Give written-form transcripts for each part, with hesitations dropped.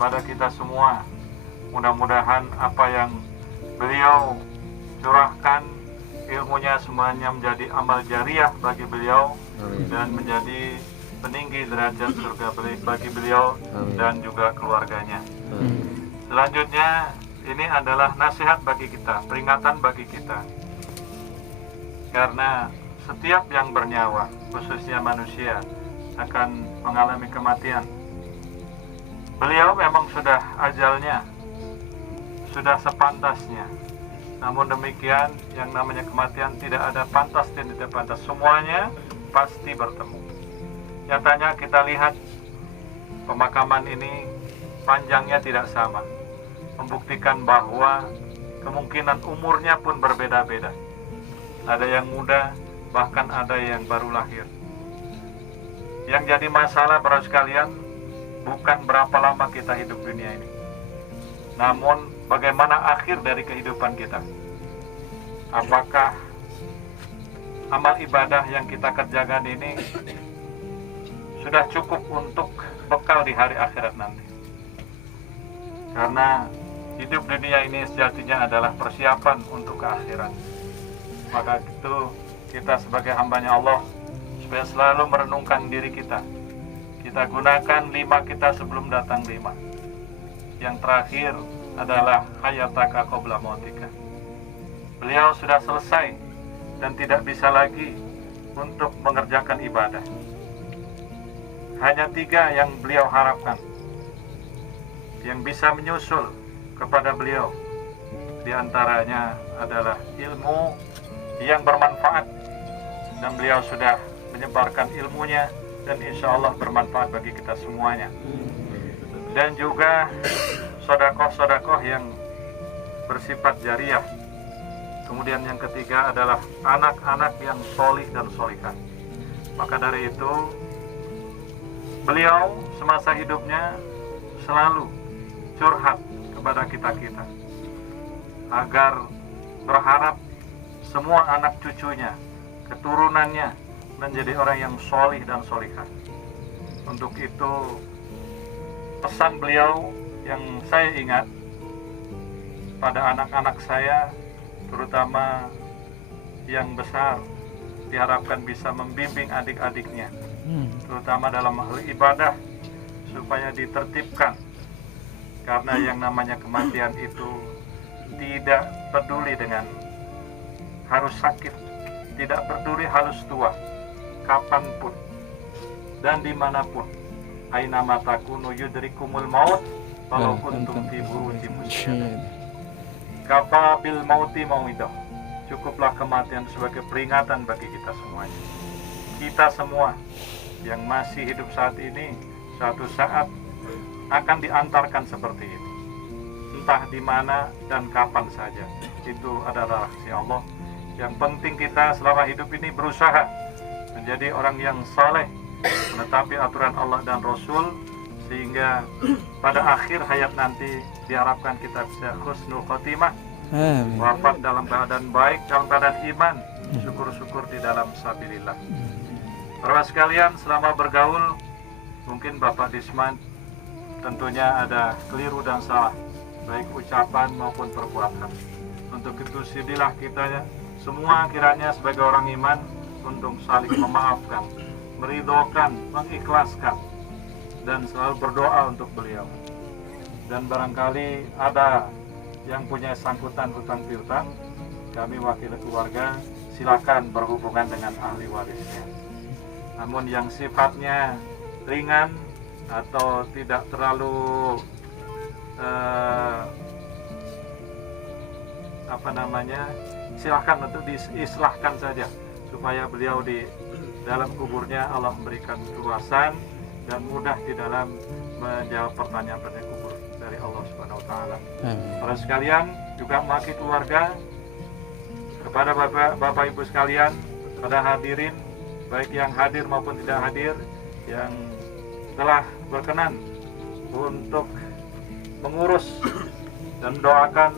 kepada kita semua. Mudah-mudahan apa yang beliau curahkan, ilmunya semuanya menjadi amal jariah bagi beliau. Amin. Dan menjadi peninggi derajat surga bagi beliau. Amin. Dan juga keluarganya. Amin. Selanjutnya, ini adalah nasihat bagi kita, peringatan bagi kita. Karena setiap yang bernyawa, khususnya manusia, akan mengalami kematian. Beliau memang sudah ajalnya, sudah sepantasnya. Namun demikian, yang namanya kematian tidak ada pantas dan tidak pantas. Semuanya pasti bertemu. Nyatanya kita lihat pemakaman ini panjangnya tidak sama, membuktikan bahwa kemungkinan umurnya pun berbeda-beda. Ada yang muda, bahkan ada yang baru lahir. Yang jadi masalah para sekalian, bukan berapa lama kita hidup dunia ini, namun bagaimana akhir dari kehidupan kita. Apakah amal ibadah yang kita kerjakan ini sudah cukup untuk bekal di hari akhirat nanti? Karena hidup dunia ini sejatinya adalah persiapan untuk ke akhirat. Maka itu kita sebagai hambanya Allah supaya selalu merenungkan diri kita. Kita gunakan 5 kita sebelum datang 5. Yang terakhir adalah hayataka qabla mautika. Beliau sudah selesai dan tidak bisa lagi untuk mengerjakan ibadah. Hanya 3 yang beliau harapkan, yang bisa menyusul kepada beliau. Di antaranya adalah ilmu yang bermanfaat, dan beliau sudah menyebarkan ilmunya dan insya Allah bermanfaat bagi kita semuanya. Dan juga sodakoh-sodakoh yang bersifat jariah. Kemudian yang ketiga adalah anak-anak yang solih dan solihah. Maka dari itu beliau semasa hidupnya selalu curhat kepada kita-kita agar berharap semua anak cucunya, keturunannya menjadi orang yang solih dan solihah. Untuk itu pesan beliau yang saya ingat pada anak-anak saya, terutama yang besar, diharapkan bisa membimbing adik-adiknya, terutama dalam hal ibadah, supaya ditertibkan. Karena yang namanya kematian itu tidak peduli dengan harus sakit, tidak peduli harus tua, kapanpun dan dimanapun. Aina matakunu yudrikumul maut walau kuntum fi burujin musyadah. Kafa bil mauti mau'idah. Cukuplah kematian sebagai peringatan bagi kita semuanya. Kita semua yang masih hidup saat ini, suatu saat akan diantarkan seperti ini. Entah di mana dan kapan saja. Itu adalah rahasia Allah. Yang penting kita selama hidup ini berusaha menjadi orang yang saleh, menetapi aturan Allah dan Rasul, sehingga pada akhir hayat nanti diharapkan kita bisa husnul khotimah, wafat dalam keadaan baik, dalam keadaan iman, syukur-syukur di dalam sabilillah. Para sekalian, selama bergaul mungkin Bapak Disman tentunya ada keliru dan salah, baik ucapan maupun perbuatan. Untuk itu sidilah kita semua kiranya sebagai orang iman untuk saling memaafkan, meridhokan, mengikhlaskan, dan selalu berdoa untuk beliau. Dan barangkali ada yang punya sangkutan hutang piutang, kami wakil keluarga silakan berhubungan dengan ahli warisnya. Namun yang sifatnya ringan atau tidak terlalu silakan untuk diislahkan saja, supaya beliau di dalam kuburnya Allah memberikan keluasan dan mudah di dalam menjawab pertanyaan-pertanyaan kubur dari Allah Subhanahu wa taala. Para sekalian, juga mewakili keluarga, kepada Bapak Ibu sekalian, pada hadirin baik yang hadir maupun tidak hadir, yang telah berkenan untuk mengurus dan doakan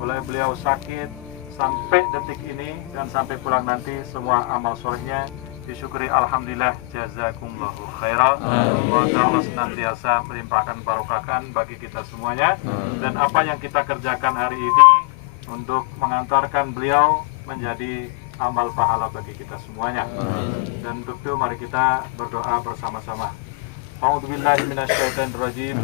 oleh beliau sakit sampai detik ini dan sampai pulang nanti, semua amal solehnya disyukuri alhamdulillah, jazakumullahu khairan. Semoga Allah senantiasa melimpahkan barokahkan bagi kita semuanya, dan apa yang kita kerjakan hari ini untuk mengantarkan beliau menjadi amal pahala bagi kita semuanya. Dan untuk itu mari kita berdoa bersama-sama. A'udzubillahi minasyaitonirrajim.